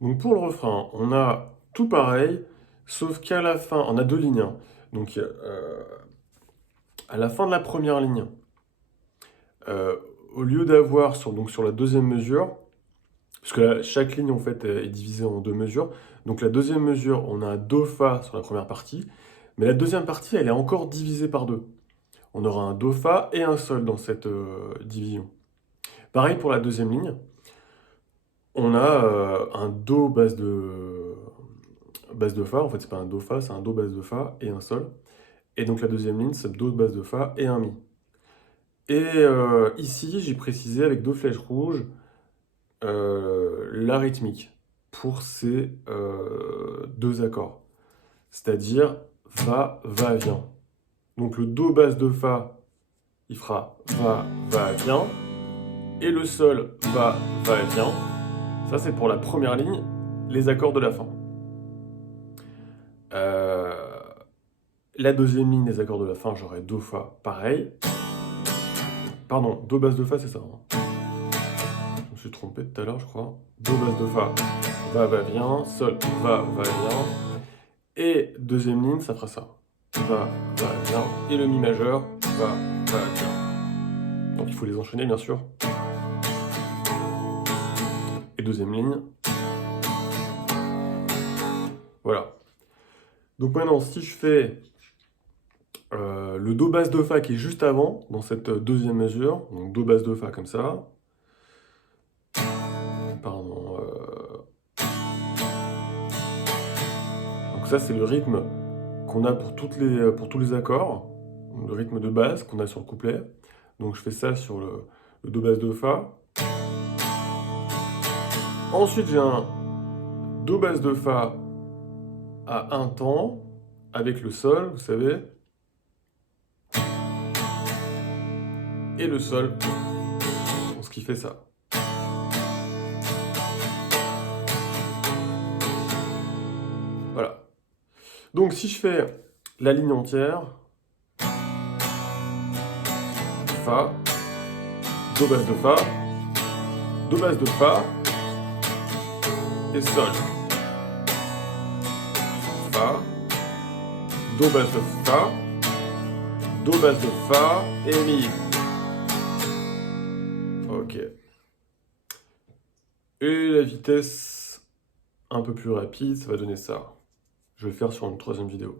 Donc pour le refrain, on a tout pareil, sauf qu'à la fin, on a deux lignes, hein. Donc à la fin de la première ligne, euh, au lieu d'avoir sur la deuxième mesure, parce que chaque ligne en fait est divisée en deux mesures, donc la deuxième mesure, on a un do fa sur la première partie, mais la deuxième partie, elle est encore divisée par deux. On aura un do fa et un sol dans cette division. Pareil pour la deuxième ligne, on a un do base de fa, en fait c'est pas un do fa, c'est un do base de fa et un sol. Et donc la deuxième ligne, c'est do base de fa et un mi. Et ici, j'ai précisé avec deux flèches rouges la rythmique pour ces deux accords. C'est-à-dire va, va, vient. Donc le do basse de fa, il fera va, va, vient. Et le sol va, va, vient. Ça, c'est pour la première ligne, les accords de la fin. Euh, la deuxième ligne, les accords de la fin, j'aurai do, fa, pareil. Pardon, do basse de fa, c'est ça, hein. Je me suis trompé tout à l'heure, je crois. Do basse de fa, va, va, vient. Sol, va, va, vient. Et deuxième ligne, ça fera ça. Va, va, vient. Et le mi majeur, va, va, vient. Donc il faut les enchaîner, bien sûr. Et deuxième ligne. Voilà. Donc maintenant, si je fais le do basse de fa qui est juste avant, dans cette deuxième mesure, donc do basse de fa comme ça. Pardon. Donc ça, c'est le rythme qu'on a pour tous les accords, le rythme de base qu'on a sur le couplet. Donc je fais ça sur le do basse de fa. Ensuite, j'ai un do basse de fa à un temps avec le sol, vous savez. Et le sol, ce qui fait ça. Voilà. Donc si je fais la ligne entière, fa, do basse de fa, do basse de fa et sol. Fa, do basse de fa, do basse de fa et mi. Ok. Et la vitesse un peu plus rapide, ça va donner ça. Je vais le faire sur une troisième vidéo.